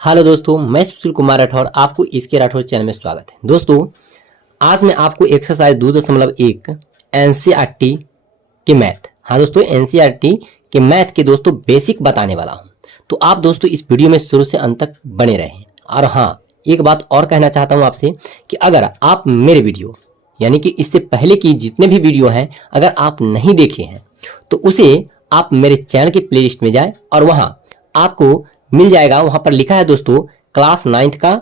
Hello दोस्तों, मैं सुशील कुमार राठौर, आपको इसके राठौर चैनल में स्वागत है। दोस्तों, आज मैं आपको एक्सरसाइज 2.1 एनसीईआरटी के मैथ, हाँ दोस्तों, एनसीईआरटी के मैथ के दोस्तों बेसिक बताने वाला हूं। तो आप दोस्तों इस वीडियो में शुरू से अंत तक बने रहें। और हाँ, एक बात और कहना चाहता हूं आपसे कि अगर आप मेरे वीडियो यानी कि इससे पहले की जितने भी वीडियो हैं अगर आप नहीं देखे हैं तो उसे आप मेरे चैनल के प्लेलिस्ट में जाएं और वहां आपको मिल जाएगा। वहां पर लिखा है दोस्तों क्लास 9th का,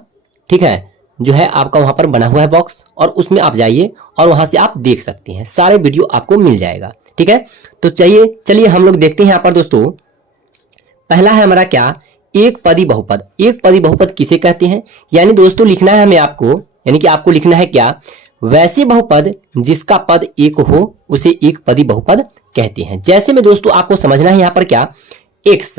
ठीक है, जो है आपका वहां पर बना हुआ है बॉक्स, और उसमें आप जाइए और वहां से आप देख सकते हैं, सारे वीडियो आपको मिल जाएगा। ठीक है, तो चलिए हम लोग देखते हैं। यहाँ पर दोस्तों पहला है हमारा क्या, एक पदी बहुपद। एक पदी बहुपद किसे कहते हैं, यानी दोस्तों लिखना है हमें आपको, यानी कि आपको लिखना है क्या, वैसे बहुपद जिसका पद एक हो उसे एक पदी बहुपद कहते हैं। जैसे में दोस्तों आपको समझना है यहाँ पर क्या, x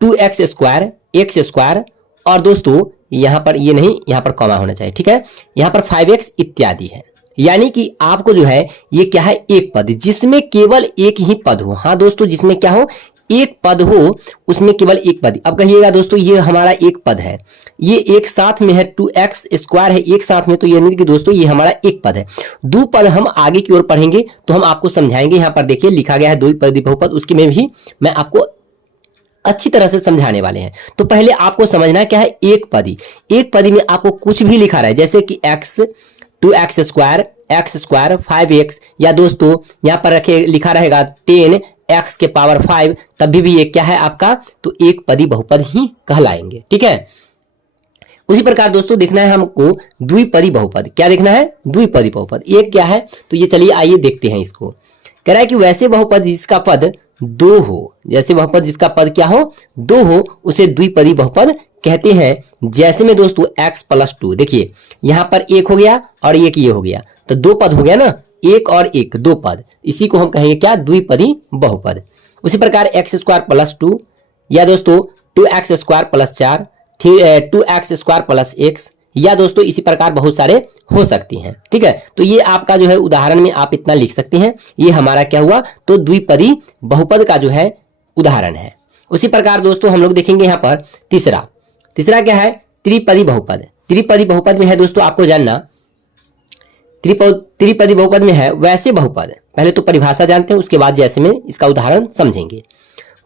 2x square, x square, और दोस्तों यहां पर ये नहीं, यहां पर कॉमा होना चाहिए, ठीक है, यहां पर 5x इत्यादि है। यानी कि आपको जो है ये क्या है, एक पद जिसमें केवल एक ही पद हो। हाँ दोस्तों, जिसमें क्या हो, एक पद हो, उसमें केवल एक पद। अब कहिएगा दोस्तों ये हमारा एक पद है, ये एक साथ में है, 2x स्क्वायर है एक साथ में, तो यानी कि दोस्तों ये हमारा एक पद है। दो पद हम आगे की ओर पढ़ेंगे तो हम आपको समझाएंगे। यहाँ पर देखिए लिखा गया है दो पदी बहुपद, उसके में भी मैं आपको अच्छी तरह से समझाने वाले हैं। तो पहले आपको समझना क्या है, एक पदी। एक पदी में आपको कुछ भी लिखा रहा है, जैसे कि x 2x square, x square 5x, या दोस्तों यहां पर रखे लिखा रहेगा 10x के पावर 5, तभी भी ये क्या है आपका, तो एक पदी बहुपद ही कहलाएंगे। ठीक है, उसी प्रकार दोस्तों देखना है हमको द्विपदी बहुपद। क्या देखना है, द्विपदी बहुपद। एक क्या है, तो ये चलिए आइए देखते हैं इसको। कह रहा है कि वैसे बहुपद जिसका पद दो हो, जैसे बहुपद जिसका पद क्या हो, दो हो, उसे द्विपदी बहुपद कहते हैं। जैसे में दोस्तों x + 2, देखिए यहां पर एक हो गया और एक ये हो गया, तो दो पद हो गया ना, एक और एक, दो पद, इसी को हम कहेंगे क्या, द्विपदी बहुपद। उसी प्रकार x² + 2, या दोस्तों 2x² + 4, 2x² + x, या दोस्तों इसी प्रकार बहुत सारे हो सकती हैं। ठीक है, तो ये आपका जो है उदाहरण में आप इतना लिख सकते हैं, ये हमारा क्या हुआ, तो द्विपदी बहुपद का जो है उदाहरण है। उसी प्रकार दोस्तों हम लोग देखेंगे यहाँ पर तीसरा क्या है, त्रिपदी बहुपद। त्रिपदी बहुपद में है दोस्तों आपको जानना, त्रिपदी बहुपद में है वैसे बहुपद। पहले तो परिभाषा जानते हैं, उसके बाद जैसे में इसका उदाहरण समझेंगे।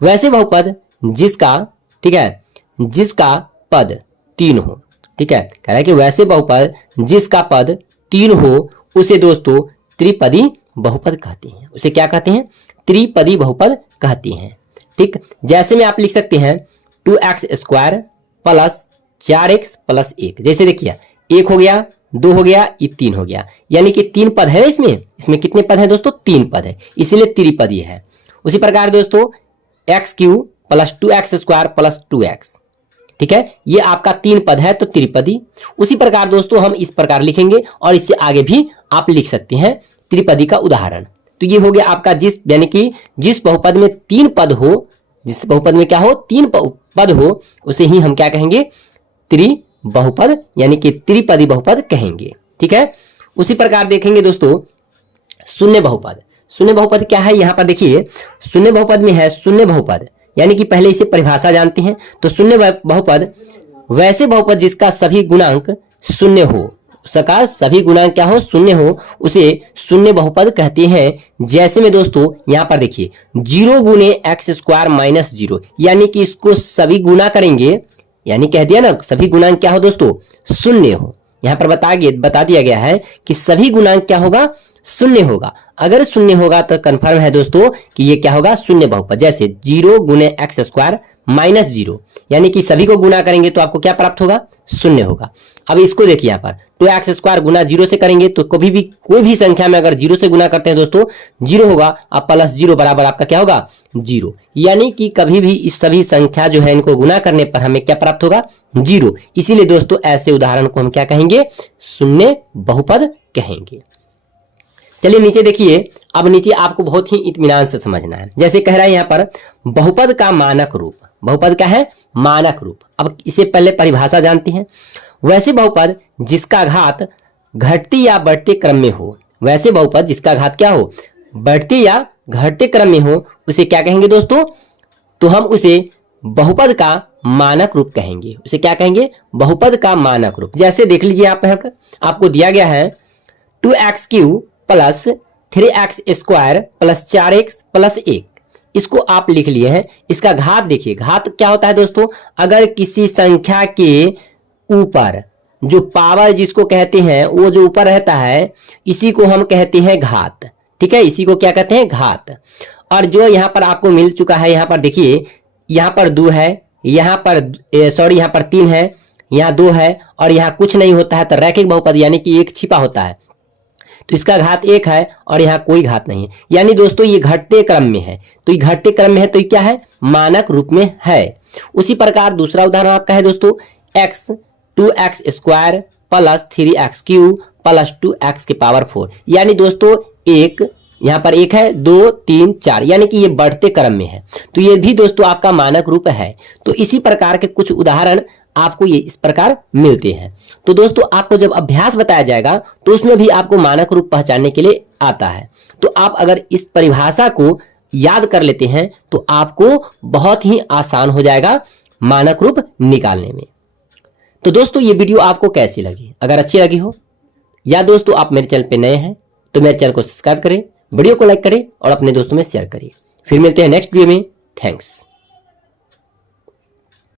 वैसे बहुपद जिसका, ठीक है, जिसका पद तीन हो। ठीक है, कह रहा है कि वैसे बहुपद जिसका पद तीन हो उसे दोस्तों त्रिपदी बहुपद कहते हैं। उसे क्या कहते हैं, त्रिपदी बहुपद कहते हैं। ठीक, जैसे में आप लिख सकते हैं 2x स्क्वायर + 4x + 1। जैसे देखिए एक हो गया, दो हो गया, ये तीन हो गया, यानी कि तीन पद है इसमें कितने पद है दोस्तों, तीन पद है, इसीलिए त्रिपदी है। उसी प्रकार दोस्तों x³ + 2x स्क्वायर + 2x, ठीक है, ये आपका तीन पद है तो त्रिपदी। उसी प्रकार दोस्तों हम इस प्रकार लिखेंगे और इससे आगे भी आप लिख सकते हैं त्रिपदी का उदाहरण। तो ये हो गया आपका यानी कि जिस बहुपद में तीन पद हो, जिस बहुपद में क्या हो, तीन पद हो, उसे ही हम क्या कहेंगे, त्रिबहुपद, यानी कि त्रिपदी बहुपद कहेंगे। ठीक है, उसी प्रकार देखेंगे दोस्तों शून्य बहुपद। शून्य बहुपद क्या है, यहां पर देखिए शून्य बहुपद में है शून्य बहुपद, यानी कि पहले इसे परिभाषा जानते हैं। तो शून्य बहुपद वैसे बहुपद जिसका सभी गुणांक शून्य हो, उसका सभी गुणांक क्या हो, शून्य हो, उसे शून्य बहुपद कहते हैं। जैसे में दोस्तों यहां पर देखिए 0 × x² - 0, यानी कि इसको सभी गुणा करेंगे, यानी कह दिया ना सभी गुणांक क्या हो दोस्तों, शून्य हो। यहां पर बता दिया गया है कि सभी गुणांक क्या होगा, शून्य होगा। अगर शून्य होगा तो कंफर्म है दोस्तों कि ये क्या होगा, शून्य बहुपद। जैसे 0 × x² - 0, यानी कि सभी को गुना करेंगे तो आपको क्या प्राप्त होगा, शून्य होगा। अब इसको देखिए यहाँ पर 2x² × 0 से करेंगे तो कोई भी संख्या में अगर 0 से गुना करते हैं दोस्तों 0 होगा, अब +0 बराबर आपका क्या होगा, 0, यानी कि कभी भी इस सभी संख्या जो है इनको गुना करने पर हमें क्या प्राप्त होगा, 0। इसीलिए दोस्तों ऐसे उदाहरण को हम क्या कहेंगे, शून्य बहुपद कहेंगे। चलिए नीचे देखिए, अब नीचे आपको बहुत ही इत्मीनान से समझना है। जैसे कह रहा है यहाँ पर बहुपद का मानक रूप, बहुपद का है मानक रूप। अब इसे पहले परिभाषा जानते हैं। वैसे बहुपद जिसका घात घटते या बढ़ते क्रम में हो, वैसे बहुपद जिसका घात क्या हो, बढ़ते या घटते क्रम में हो, उसे क्या कहेंगे दोस्तों, तो हम उसे बहुपद का मानक रूप कहेंगे। उसे क्या कहेंगे? बहुपद का मानक रूप। जैसे देख लीजिए आप यहाँ पर आपको दिया गया है 2x³ plus 3x square plus 4x plus 1। इसको आप लिख लिए हैं। इसका घात देखिए, घात क्या होता है दोस्तों? अगर किसी संख्या के ऊपर जो पावर जिसको कहते हैं वो जो ऊपर रहता है इसी को हम कहते हैं घात। ठीक है, इसी को क्या कहते हैं? घात। और जो यहाँ पर आपको मिल चुका है, यहाँ पर देखिए, यहाँ पर 2 है, यहाँ पर यहाँ पर 3 है, यहाँ 2 है और यहाँ कुछ नहीं होता है तो रैखिक बहुपद यानी कि एक छिपा होता है तो इसका घात 1 है और यहाँ कोई घात नहीं है। यानी दोस्तों ये घटते क्रम में है, तो ये घटते क्रम में है तो ये क्या है? मानक रूप में है। उसी प्रकार दूसरा उदाहरण आपका है दोस्तों x 2x square plus 3x³ plus 2x की पावर 4। यानी दोस्तों एक यहाँ पर 1 है, 2 3 4, यानी कि ये बढ़ते क्रम में है तो ये भी दोस्तों आपका मानक रूप है। तो इसी प्रकार के कुछ उदाहरण आपको ये इस प्रकार मिलते हैं। तो दोस्तों आपको जब अभ्यास बताया जाएगा तो उसमें भी आपको मानक रूप पहचानने के लिए आता है। तो आप अगर इस परिभाषा को याद कर लेते हैं तो आपको बहुत ही आसान हो जाएगा मानक रूप निकालने में। तो दोस्तों ये वीडियो आपको कैसी लगी? अगर अच्छी लगी हो या दोस्तों आप मेरे चैनल पे नए हैं तो मेरे चैनल को सब्सक्राइब करें, वीडियो को लाइक करें और अपने दोस्तों में शेयर करिए। फिर मिलते हैं नेक्स्ट वीडियो में। थैंक्स।